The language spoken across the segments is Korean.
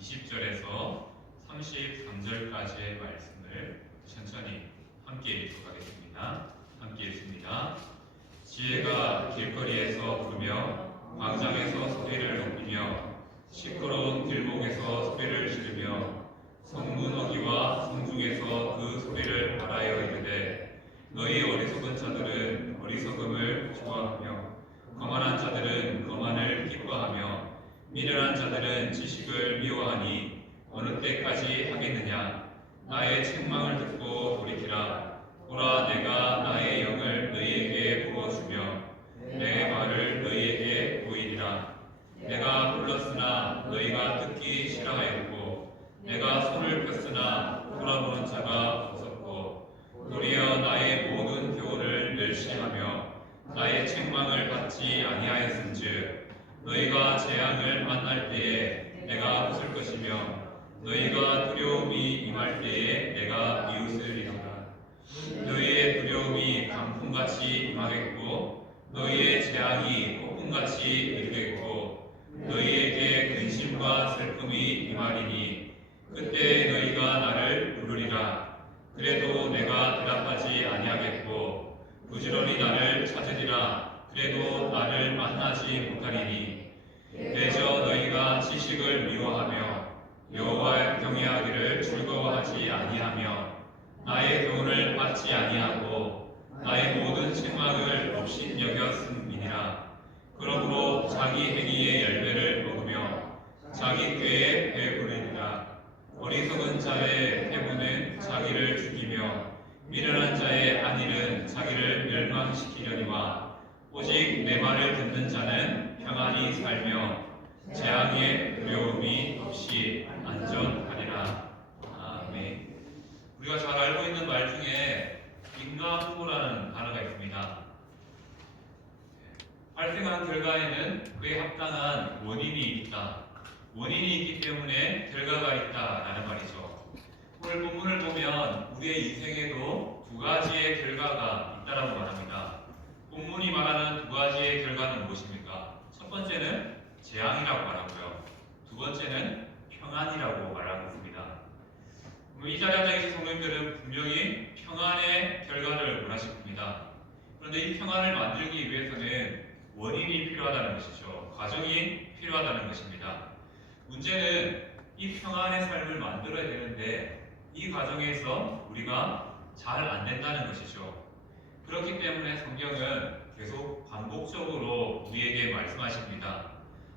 20절에서 33절까지의 말씀을 천천히 함께 읽도록 하겠습니다. 함께 읽습니다. 지혜가 길거리에서 부르며 광장에서 소리를 높이며 시끄러운 길목에서 소리를 지르며 성문 어귀와 성중에서 그 소리를 알아여 이르되 너희 어리석은 자들은 어리석음을 좋아하며 거만한 자들은 거만을 기뻐하며 미련한 자들은 지식을 미워하니 어느 때까지 하겠느냐. 나의 책망을 듣고 돌이키라. 보라, 내가 나의 영을 너희에게 부어주며 내 말을 너희에게 보이리라. 내가 불렀으나 너희가 듣기 싫어하였고 내가 손을 폈으나 돌아보는 자가 없었고 도리어 나의 모든 교훈을 멸시하며 나의 책망을 받지 아니하였은즉 너희가 재앙을 만날 때에 내가 웃을 것이며 너희가 두려움이 임할 때에 내가 비웃으리로다. 너희의 두려움이 강풍같이 임하겠고 너희의 재앙이 폭풍같이 이르겠고 너희에게 근심과 슬픔이 임하리니 그때 너희가 나를 부르리라. 그래도 내가 대답하지 아니하겠고 부지런히 나를 찾으리라. 그래도 나를 만나지 못하리니 대저 너희가 지식을 미워하며 여호와를 경외하기를 즐거워하지 아니하며 나의 교훈을 받지 아니하고 나의 모든 책망을 없인 여겼음이니라. 그러므로 자기 행위의 열매를 먹으며 자기 꾀에 배부르리라. 어리석은 자의 해부는 자기를 죽이며 미련한 자의 안일은 자기를 멸망시키려니와 오직 내 말을 듣는 자는 평안히 살며 재앙의 두려움이 없이 안전하리라. 아멘. 우리가 잘 알고 있는 말 중에 인과응보라는 단어가 있습니다. 발생한 결과에는 그에 합당한 원인이 있다. 원인이 있기 때문에 결과가 있다라는 말이죠. 오늘 본문을 보면 우리의 인생에도 두 가지의 결과가 있다라고 말합니다. 본문이 말하는 두 가지의 결과는 무엇입니까? 첫 번째는 재앙이라고 말하고요. 두 번째는 평안이라고 말하고 있습니다. 이 자리에 앉아 계신 성도님들은 분명히 평안의 결과를 원하실 겁니다. 그런데 이 평안을 만들기 위해서는 원인이 필요하다는 것이죠. 과정이 필요하다는 것입니다. 문제는 이 평안의 삶을 만들어야 되는데 이 과정에서 우리가 잘 안 된다는 것이죠. 그렇기 때문에 성경은 계속 반복적으로 우리에게 말씀하십니다.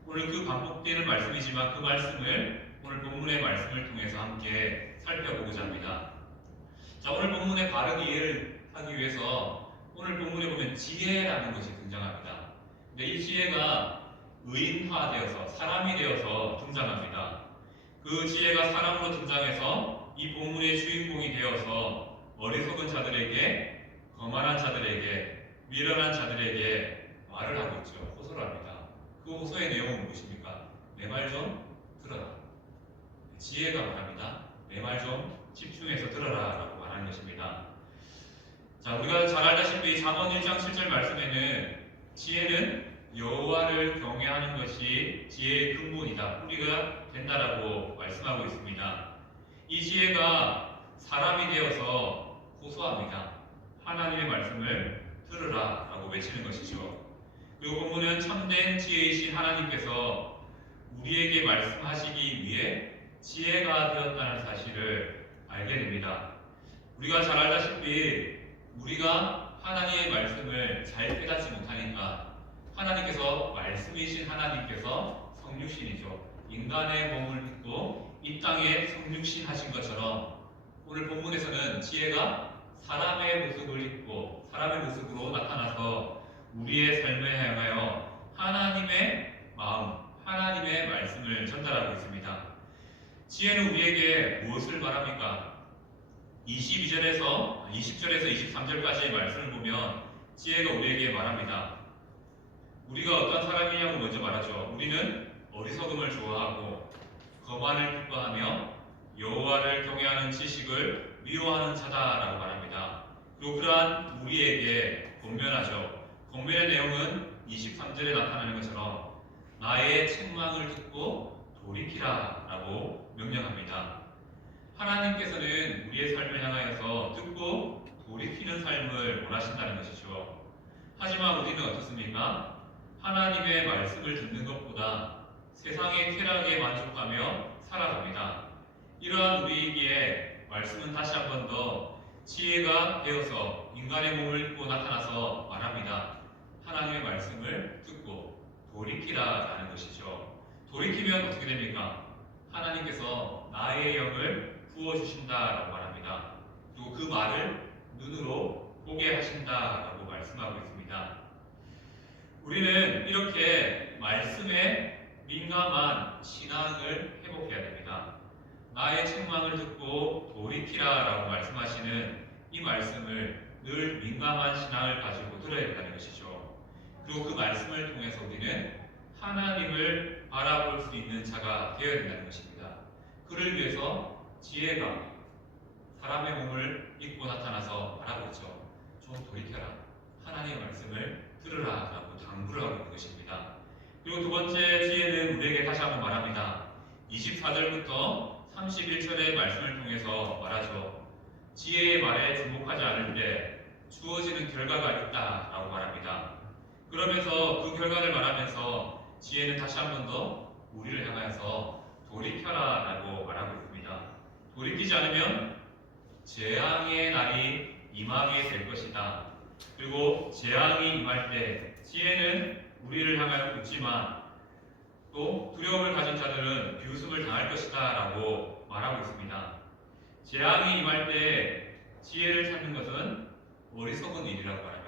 오늘 그 반복되는 말씀이지만 그 말씀을 오늘 본문의 말씀을 통해서 함께 살펴보고자 합니다. 자, 오늘 본문의 바르게 이해를 하기 위해서 오늘 본문에 보면 지혜라는 것이 등장합니다. 근데 이 지혜가 의인화되어서 사람이 되어서 등장합니다. 그 지혜가 사람으로 등장해서 이 본문의 주인공이 되어서 어리석은 자들에게, 거만한 자들에게, 미련한 자들에게 말을 하고 있죠. 호소를 합니다. 그 호소의 내용은 무엇입니까? 내 말 좀 들어라. 지혜가 말합니다. 내 말 좀 집중해서 들어라 라고 말하는 것입니다. 자, 우리가 잘 알다시피 잠언 1장 7절 말씀에는 지혜는 여호와를 경외하는 것이 지혜의 근본이다, 뿌리가 된다라고 말씀하고 있습니다. 이 지혜가 사람이 되어서 호소합니다. 하나님의 말씀을 들으라 라고 외치는 것이죠. 그리고 본문은 참된 지혜이신 하나님께서 우리에게 말씀하시기 위해 지혜가 되었다는 사실을 알게 됩니다. 우리가 잘 알다시피 우리가 하나님의 말씀을 잘 깨닫지 못하니까 하나님께서, 말씀이신 하나님께서 성육신이죠. 인간의 몸을 입고 이 땅에 성육신 하신 것처럼 오늘 본문에서는 지혜가 사람의 모습을 입고 사람의 모습으로 나타나서 우리의 삶에 향하여 하나님의 마음, 하나님의 말씀을 전달하고 있습니다. 지혜는 우리에게 무엇을 말합니까? 20절에서 23절까지의 말씀을 보면 지혜가 우리에게 말합니다. 우리가 어떤 사람이냐고 먼저 말하죠. 우리는 어리석음을 좋아하고 거만을 기뻐하며 여호와를 경외하는 지식을 미워하는 자다라고 말합니다. 그리고 그러한 우리에게 권면하죠. 권면의 내용은 23절에 나타나는 것처럼 나의 책망을 듣고 돌이키라라고 명령합니다. 하나님께서는 우리의 삶을 향하여서 듣고 돌이키는 삶을 원하신다는 것이죠. 하지만 우리는 어떻습니까? 하나님의 말씀을 듣는 것보다 세상의 쾌락에 만족하며 살아갑니다. 이러한 우리에게 말씀은 다시 한 번 더 지혜가 되어서 인간의 몸을 입고 나타나서 말합니다. 하나님의 말씀을 듣고 돌이키라라는 것이죠. 돌이키면 어떻게 됩니까? 하나님께서 나의 영을 부어주신다라고 말합니다. 또 그 말을 눈으로 보게 하신다라고 말씀하고 있습니다. 우리는 이렇게 말씀에 민감한 신앙을 회복해야 됩니다. 나의 책망을 듣고 돌이키라라고 말씀하시는 이 말씀을 늘 민감한 신앙을 가지고 들어야 된다는 것이죠. 그리고 그 말씀을 통해서 우리는 하나님을 바라볼 수 있는 자가 되어야 된다는 것입니다. 그를 위해서 지혜가 사람의 몸을 입고 나타나서 말하고 있죠. 좀 돌이켜라. 하나님의 말씀을 들으라 라고 당부를 하고 있는 것입니다. 그리고 두 번째 지혜는 우리에게 다시 한번 말합니다. 24절부터 31절의 말씀을 통해서 말하죠. 지혜의 말에 주목하지 않을 때 주어지는 결과가 있다라고 말합니다. 그러면서 그 결과를 말하면서 지혜는 다시 한 번 더 우리를 향하여서 돌이켜라라고 말하고 있습니다. 돌이키지 않으면 재앙의 날이 임하게 될 것이다. 그리고 재앙이 임할 때 지혜는 우리를 향하여 웃지만 또 두려움을 가진 자들은 비웃음을 당할 것이다 라고 말하고 있습니다. 재앙이 임할 때 지혜를 찾는 것은 어리석은 일이라고 말합니다.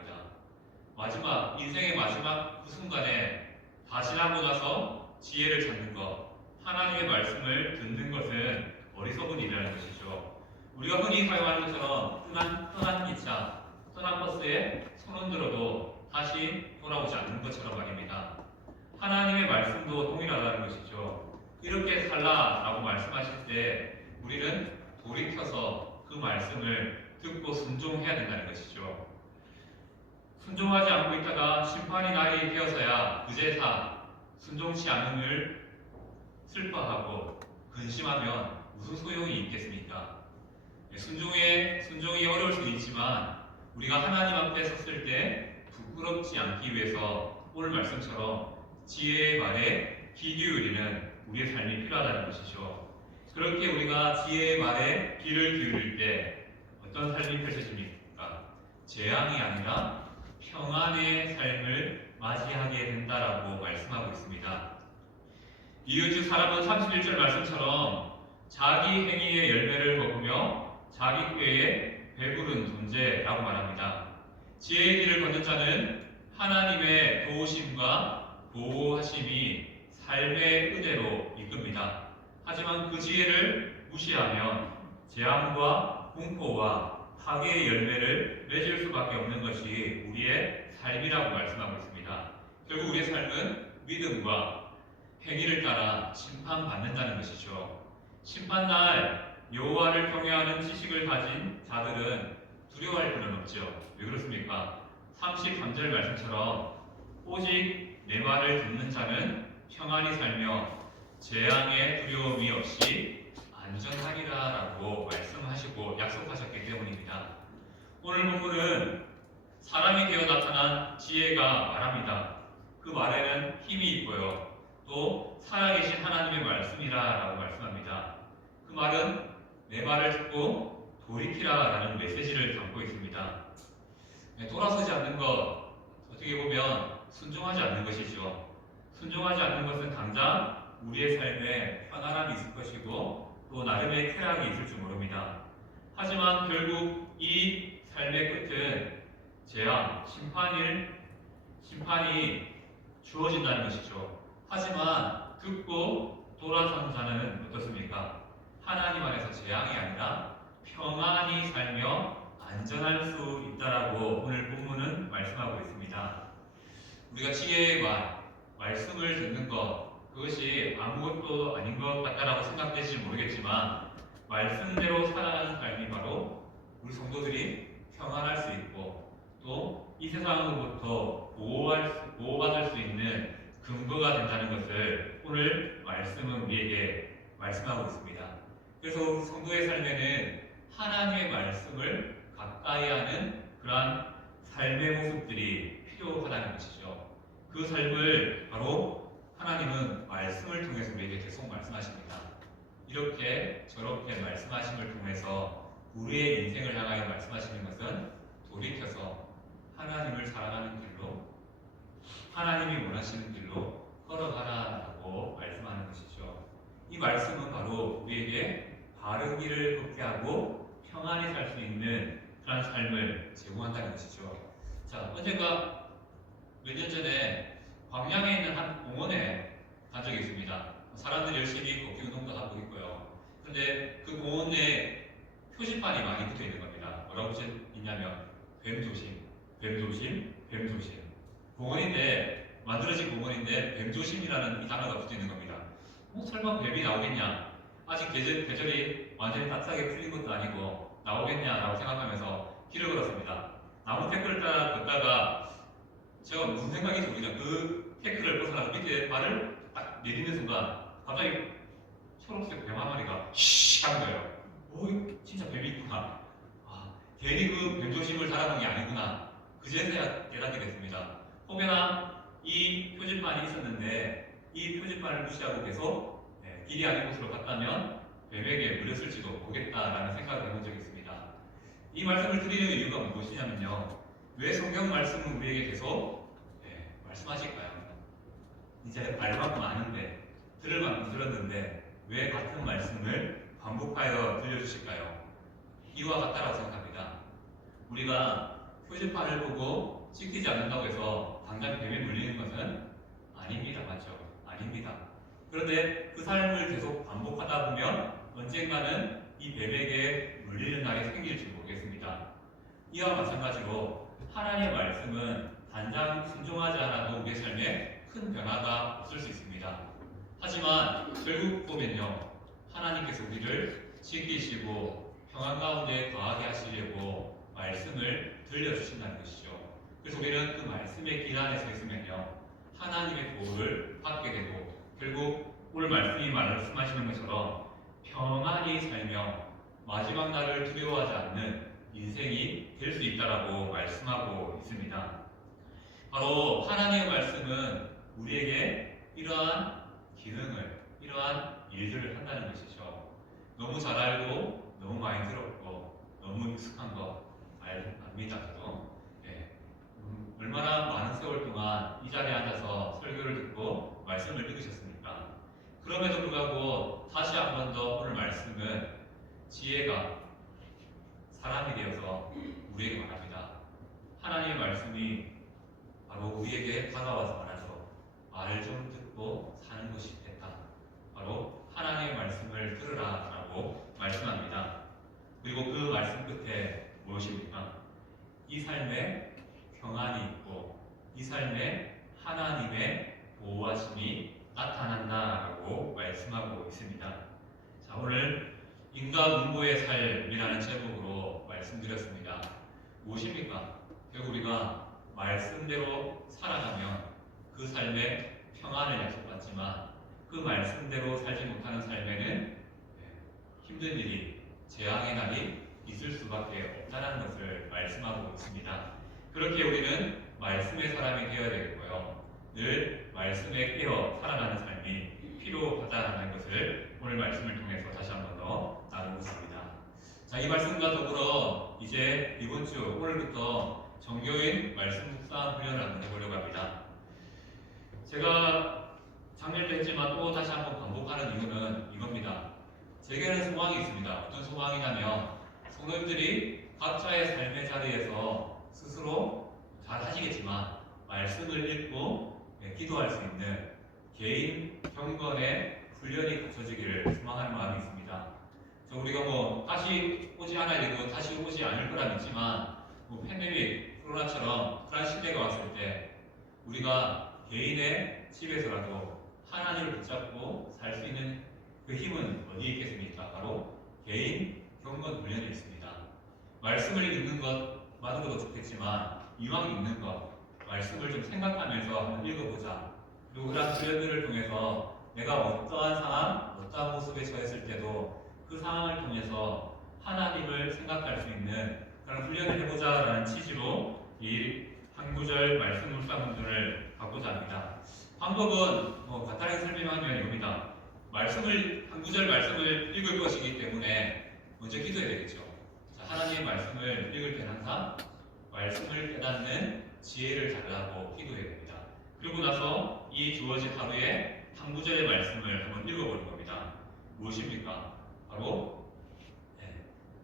인생의 마지막 그 순간에 다 지나고 나서 지혜를 찾는 것, 하나님의 말씀을 듣는 것은 어리석은 일이라는 것이죠. 우리가 흔히 사용하는 것처럼 떠난 기차, 떠난 버스에 손을 들어도 다시 돌아오지 않는 것처럼 말입니다. 하나님의 말씀도 동일하다는 것이죠. 이렇게 살라라고 말씀하실 때 우리는 돌이켜서 그 말씀을 듣고 순종해야 된다는 것이죠. 순종하지 않고 있다가 심판이 날이 되어서야 그제야 순종치 않음을 슬퍼하고 근심하면 무슨 소용이 있겠습니까? 순종이 어려울 수도 있지만 우리가 하나님 앞에 섰을 때 부끄럽지 않기 위해서 오늘 말씀처럼 지혜의 말에 귀 기울이는 우리의 삶이 필요하다는 것이죠. 그렇게 우리가 지혜의 말에 귀를 기울일 때 어떤 삶이 펼쳐집니까? 재앙이 아니라 평안의 삶을 맞이하게 된다라고 말씀하고 있습니다. 이웃주 사람은 31절 말씀처럼 자기 행위의 열매를 먹으며 자기 꾀에 배부른 존재라고 말합니다. 지혜의 길을 걷는 자는 하나님의 도우심과 보호하심이 삶의 의대로 이끕니다. 하지만 그 지혜를 무시하면 재앙과 공포와 파괴의 열매를 맺을 수밖에 없는 것이 우리의 삶이라고 말씀하고 있습니다. 결국 우리의 삶은 믿음과 행위를 따라 심판받는다는 것이죠. 심판날 여호와를 경외하는 지식을 가진 자들은 두려워할 필요는 없죠. 왜 그렇습니까? 33절 말씀처럼 오직 내 말을 듣는 자는 평안히 살며 재앙의 두려움이 없이 안전하리라 라고 말씀하시고 약속하셨기 때문입니다. 오늘 본문은 사람이 되어 나타난 지혜가 말합니다. 그 말에는 힘이 있고요. 또 살아계신 하나님의 말씀이라 라고 말씀합니다. 그 말은 내 말을 듣고 돌이키라 라는 메시지를 담고 있습니다. 돌아서지 않는 것, 어떻게 보면 순종하지 않는 것이죠. 순종하지 않는 것은 당장 우리의 삶에 편안함이 있을 것이고 또 나름의 쾌락이 있을 줄 모릅니다. 하지만 결국 이 삶의 끝은 재앙, 심판이 주어진다는 것이죠. 하지만 듣고 돌아선 자는 어떻습니까? 하나님 안에서 재앙이 아니라 평안히 살며 안전할 수 있다라고 오늘 본문은 말씀하고 있습니다. 우리가 지혜의 말씀을 듣는 것, 그것이 아무것도 아닌 것 같다라고 생각될지 모르겠지만 말씀대로 살아가는 삶이 바로 우리 성도들이 평안할 수 있고 또 이 세상으로부터 보호받을 수 있는 근거가 된다는 것을 오늘 말씀은 우리에게 말씀하고 있습니다. 그래서 성도의 삶에는 하나님의 말씀을 가까이 하는 그러한 삶의 모습들이 필요하다는 것이죠. 그 삶을 바로 하나님은 말씀을 통해서 우리에게 계속 말씀하십니다. 이렇게 저렇게 말씀하심을 통해서 우리의 인생을 향하여 말씀하시는 것은 돌이켜서 하나님을 사랑하는 길로, 하나님이 원하시는 길로 걸어가라라고 말씀하는 것이죠. 이 말씀은 바로 우리에게 바른 길을 걷게 하고 평안히 살 수 있는 그런 삶을 제공한다는 것이죠. 자, 언젠가 몇 년 전에 광양에 있는 한 공원에 간 적이 있습니다. 사람들이 열심히 걷기 운동도 하고 있고요. 근데 그 공원 내에 표지판이 많이 붙어 있는 겁니다. 뭐라고 붙어 있냐면 뱀 조심, 뱀 조심, 뱀 조심. 공원인데, 만들어진 공원인데 뱀 조심이라는 이 단어가 붙어 있는 겁니다. 설마 뱀이 나오겠냐? 아직 계절이 완전히 따뜻하게 풀린 것도 아니고 나오겠냐라고 생각하면서 길을 걸었습니다. 나무 태클을 따라 걷다가 제가 무슨 생각인지 모르겠어요. 그 태클을 벗어나서 밑에 발을 딱 내딛는 순간 갑자기 초록색 뱀 한 마리가 쉬 하는 거예요. 오, 진짜 뱀이 있구나. 아, 괜히 그 뱀 조심을 잘하는 게 아니구나. 그제서야 깨닫게 됐습니다. 혹여나 이 표지판이 있었는데 이 표지판을 무시하고 계속 길이 아닌 곳으로 갔다면 뱀에게 물렸을지도 모르겠다라는 생각을 해본 적이 있습니다. 이 말씀을 드리는 이유가 무엇이냐면요. 왜 성경 말씀은 우리에게 계속 말씀하실까요? 이제 알 만큼 아는데, 들을 만큼 들었는데 왜 같은 말씀을 반복하여 들려주실까요? 이와 같다라고 생각합니다. 우리가 표지판을 보고 지키지 않는다고 해서 당장 뱀에 물리는 것은 아닙니다. 맞죠? 아닙니다. 그런데 그 삶을 계속 반복하다 보면 언젠가는 이 뱀에게 물리는 날이 생길지 모르겠습니다. 이와 마찬가지로 하나님의 말씀은 단장 순종하지 않아도 우리의 삶에 큰 변화가 없을 수 있습니다. 하지만 결국 보면요, 하나님께서 우리를 지키시고 평안 가운데 거하게 하시려고 말씀을 들려주신다는 것이죠. 그래서 우리는 그 말씀의 길 안에 서 있으면요, 하나님의 보호를 받게 되고 결국 오늘 말씀이 말씀하시는 것처럼 평안히 살며 마지막 날을 두려워하지 않는 인생이 될 수 있다라고 말씀하고 있습니다. 바로 하나님의 말씀은 우리에게 이러한 기능을, 이러한 일들을 한다는 것이죠. 너무 잘 알고 너무 많이 들었고 너무 익숙한 거 압니다. 저도. 얼마나 많은 세월 동안 이 자리에 앉아서 설교를 듣고 말씀을 읽으셨습니까? 그럼에도 불구하고 다시 한 번 더 오늘 말씀은 지혜가 사람이 되어서 우리에게 말합니다. 하나님의 말씀이 바로 우리에게 다가와서 말하죠. 말 좀 듣고 사는 것이 됐다. 바로 하나님의 말씀을 들으라 라고 말씀합니다. 그리고 그 말씀 끝에 무엇입니까? 이 삶에 평안이 있고 이 삶에 하나님의 보호하심이 나타난다라고 말씀하고 있습니다. 자, 오늘 인과응보의 삶이라는 제목으로 말씀드렸습니다. 무엇입니까? 결국 우리가 말씀대로 살아가면 그 삶에 평안을 약속받지만 그 말씀대로 살지 못하는 삶에는 힘든 일이, 재앙의 날이 있을 수밖에 없다는 것을 말씀하고 있습니다. 그렇게 우리는 말씀의 사람이 되어야 되겠고요. 늘 말씀에 깨어 살아가는 삶이 필요하다는 것을 오늘 말씀을 통해서 다시 한 번 더 나누고 있습니다. 자, 이 말씀과 더불어 이제 이번 주 오늘부터 정교인 말씀 묵상 훈련을 한번 해보려고 합니다. 제가 작년도 했지만 또 다시 한번 반복하는 이유는 이겁니다. 제게는 소망이 있습니다. 어떤 소망이냐면 성도님들이 각자의 삶의 자리에서 스스로 잘 하시겠지만 말씀을 읽고 기도할 수 있는 개인 경건의 훈련이 갖춰지기를 소망하는 마음이 있습니다. 우리가 다시 오지 않아야 되고 다시 오지 않을 거라 믿지만 팬데믹, 코로나처럼 그런 시대가 왔을 때 우리가 개인의 집에서라도 하나님을 붙잡고 살 수 있는 그 힘은 어디에 있겠습니까? 바로 개인 경건 훈련에 있습니다. 말씀을 읽는 것만으로도 좋겠지만 이왕 읽는 것, 말씀을 좀 생각하면서 한번 읽어보자. 그리고 그런 훈련들을 통해서 내가 어떠한 상황, 어떠한 모습에 처했을 때도 그 상황을 통해서 하나님을 생각할 수 있는 그런 훈련을 해보자라는 취지로 이 한 구절 말씀 묵상문을 갖고자 합니다. 방법은 간단하게 설명하면 이겁니다. 한 구절 말씀을 읽을 것이기 때문에 먼저 기도해야 되겠죠. 자, 하나님의 말씀을 읽을 때는 항상 말씀을 깨닫는 지혜를 달라고 기도해야 됩니다. 그리고 나서 이 주어진 하루에 한 구절의 말씀을 한번 읽어보는 겁니다. 무엇입니까? 바로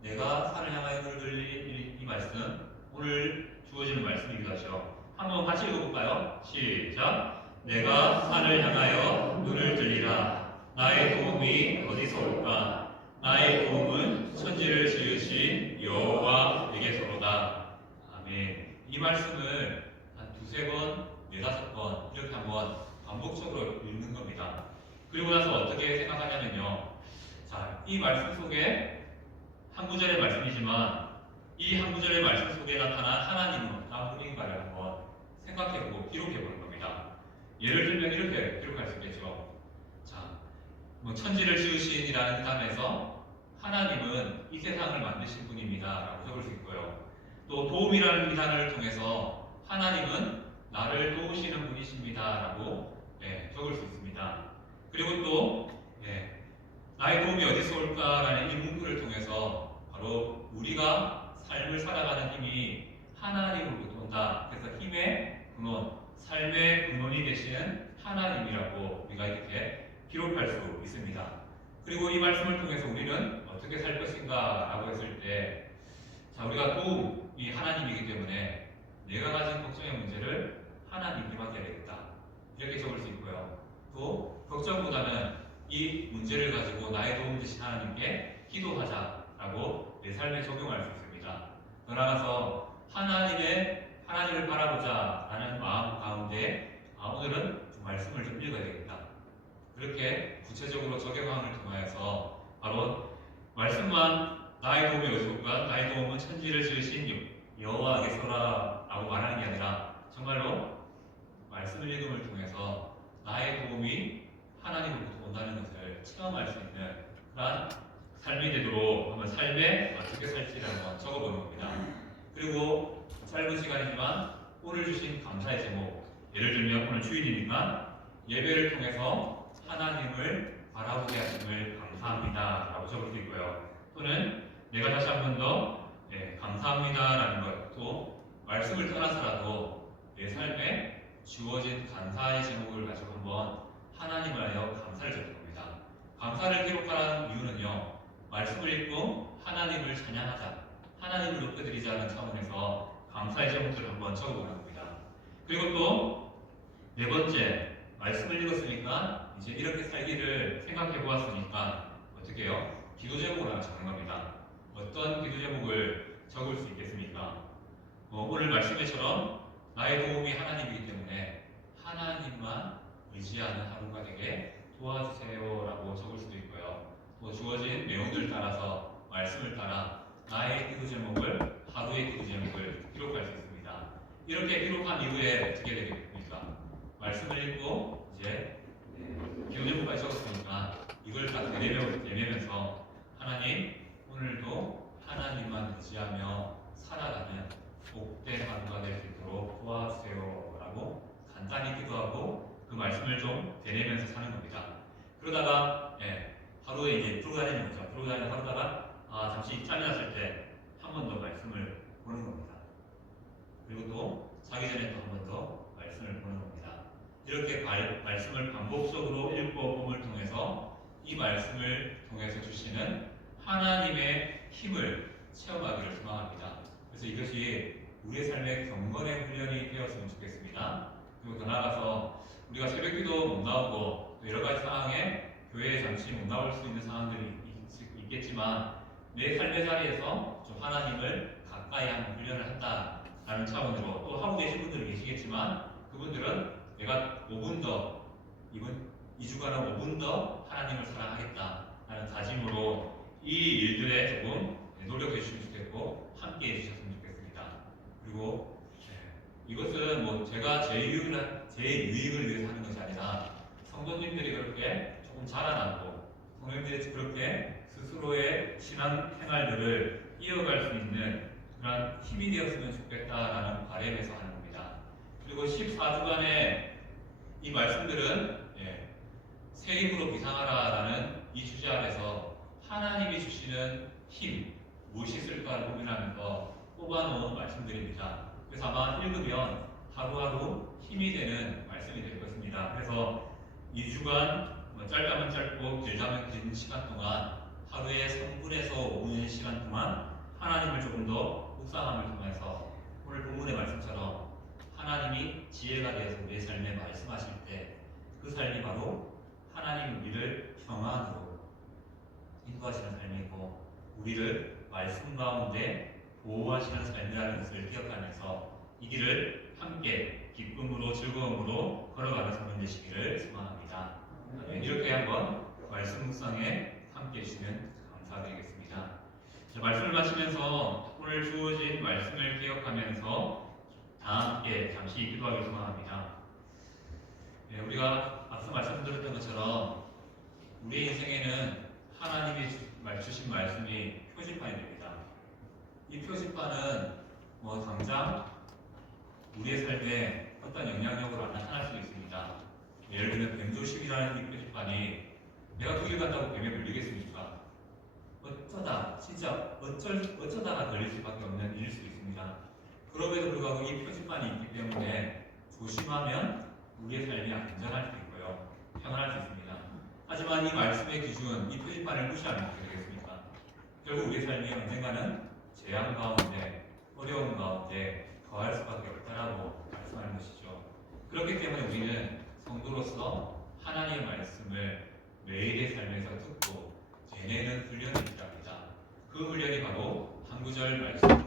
내가 산을 향하여 눈을 들리니 이 말씀 오늘 주어지는 말씀이기도 하죠. 한번 같이 읽어볼까요? 시작. 내가 산을 향하여 눈을 들리라. 나의 도움이 어디서 올까? 나의 도움은 천지를 지으신 여호와에게서로다. 아멘. 이 말씀을 한 두세 번, 네다섯 번 이렇게 한번 반복적으로 읽는 겁니다. 그리고 나서 어떻게 생각하냐면요. 자, 이 말씀 속에 한 구절의 말씀이지만 이 한 구절의 말씀 속에 나타난 하나님은 어떤 분인가를 한번 생각해보고 기록해보는 겁니다. 예를 들면 이렇게 기록할 수 있겠죠. 자, 천지를 지으신이라는 단에서 하나님은 이 세상을 만드신 분입니다 라고 적을 수 있고요. 또 도움이라는 이 단어를 통해서 하나님은 나를 도우시는 분이십니다 라고 적을 수 있습니다. 그리고 또 나의 도움이 어디서 올까라는 이 문구를 통해서 바로 우리가 삶을 살아가는 힘이 하나님으로부터 온다. 그래서 힘의 근원, 삶의 근원이 되시는 하나님이라고 우리가 이렇게 기록할 수 있습니다. 그리고 이 말씀을 통해서 우리는 어떻게 살 것인가 라고 했을 때, 자, 우리가 도움이 하나님이기 때문에 내가 가진 걱정의 문제를 하나님께 맡겨야 되겠다. 이렇게 적을 수 있고요. 또 걱정보다는 이 문제를 가지고 나의 도움 되신 하나님께 기도하자라고 내 삶에 적용할 수 있습니다. 더 나아가서 하나님을 바라보자라는 마음 가운데 오늘은 말씀을 좀 읽어야 되겠다. 그렇게 구체적으로 적용함을 통하여서 바로 말씀만 나의 도움이 어디서 올까? 나의 도움은 천지를 지으신 여호와에게서라라고 말하는 게 아니라 정말로 말씀을 읽음을 통해서 나의 도움이 하나님으로부터 온다는 것을 체험할 수 있는 그런 삶이 되도록 한번 삶에 어떻게 살지를 한번 적어보는 겁니다. 그리고 짧은 시간이지만 오늘 주신 감사의 제목, 예를 들면 오늘 주일이니까 예배를 통해서 하나님을 바라보게 하심을 감사합니다 라고 적을 수 있고요. 또는 내가 다시 한 번 더 감사합니다 라는 것, 또 말씀을 떠나서라도 내 삶에 주어진 감사의 제목을 가지고 한번 하나님을 하여 감사를 적는 겁니다. 감사를 기록하라는 이유는요, 말씀을 읽고 하나님을 찬양하자, 하나님을 높여드리자는 차원에서 감사의 제목들을 한번 적어보는 겁니다. 그리고 또 네 번째, 말씀을 읽었으니까 이제 이렇게 살기를 생각해 보았으니까 어떻게 해요? 기도 제목을 하나 적는 겁니다. 어떤 기도 제목을 적을 수 있겠습니까? 오늘 말씀처럼 나의 도움이 하나님이기 때문에 하나님만 의지하는 하루가 되게 도와주세요 라고 적을 수도 있고요. 또 주어진 내용들 따라서 말씀을 따라 나의 기도 제목을, 하루의 기도 제목을 기록할 수 있습니다. 이렇게 기록한 이후에 어떻게 되겠습니까? 말씀을 읽고 이제 기도 제목까지 적었으니까 이걸 다 내면서 하나님, 오늘도 하나님만 의지하며 살아가는 복된 하루가 될 수 있도록 도와주세요 라고 간단히 기도하고 그 말씀을 좀 되뇌면서 사는 겁니다. 그러다가 하루에 이제 풀고 다니는 거죠. 풀고 다니는 하루다가 잠시 짬이 났을 때 한 번 더 말씀을 보는 겁니다. 그리고 또 자기 전에 또 한 번 더 말씀을 보는 겁니다. 이렇게 말씀을 반복적으로 읽고 봄을 통해서 이 말씀을 통해서 주시는 하나님의 힘을 체험하기를 소망합니다. 그래서 이것이 우리의 삶의 경건의 훈련이 되었으면 좋겠습니다. 그리고 더 나아가서 우리가 새벽기도 못 나오고 또 여러 가지 상황에 교회에 잠시 못 나올 수 있는 상황들이 있겠지만 내 삶의 자리에서 좀 하나님을 가까이 하는 훈련을 한다라는 차원으로 또 하고 계신 분들이 계시겠지만 그분들은 내가 5분 더 이번 2주간은 5분 더 하나님을 사랑하겠다라는 다짐으로 이 일들에 조금 노력해 주시면 좋겠고 함께 해주셨으면 좋겠습니다. 그리고 이것은 제가 제 유익을 위해서 하는 것이 아니라 성도님들이 그렇게 이 말씀들은 새 힘으로 비상하라라는 이 주제 아래서 하나님이 주시는 힘, 무엇이 있을까를 고민하면서 뽑아놓은 말씀들입니다. 그래서 아마 읽으면 하루하루 힘이 되는 말씀이 될 것입니다. 그래서 2주간 짧다면 짧고 길다면 긴 시간 동안 하루에 3분에서 5분 시간 동안 하나님을 조금 더 묵상함을 통해서 오늘 본문의 말씀처럼 하나님이 지혜가 되어서 우리의 삶에 말씀하실 때 그 삶이 바로 하나님 우리를 평안으로 인도하시는 삶이고 우리를 말씀 가운데 보호하시는 삶이라는 것을 기억하면서 이 길을 함께 기쁨으로 즐거움으로 걸어가는 성도 되시기를 소망합니다. 이렇게 한번 말씀 묵상에 함께 해주시면 감사드리겠습니다. 자, 말씀을 마치면서 오늘 주어진 말씀을 기억하면서 다 함께 잠시 기도하기 소망합니다. 우리가 앞서 말씀드렸던 것처럼 우리의 인생에는 하나님이 주신 말씀이 표지판이 됩니다. 이 표지판은 당장 우리의 삶에 어떤 영향력으로 나타날 수 있습니다. 예를 들면 뱀조심이라는 이 표지판이 내가 그 길 간다고 뱀에 물리겠습니까? 어쩌다가 걸릴 수밖에 없는 일일 수 있습니다. 그럼에도 불구하고 이 표지판이 있기 때문에 조심하면 우리의 삶이 안전할 수 있고요, 평안할 수 있습니다. 하지만 이 말씀의 기준, 이 표지판을 무시하면 어떻게 되겠습니까? 결국 우리의 삶이 언젠가는 재앙 가운데, 어려움 가운데 거할 수밖에 없다라고 말씀하는 것이죠. 그렇기 때문에 우리는 성도로서 하나님의 말씀을 매일의 삶에서 듣고 되뇌는 훈련이 있답니다. 그 훈련이 바로 한 구절 말씀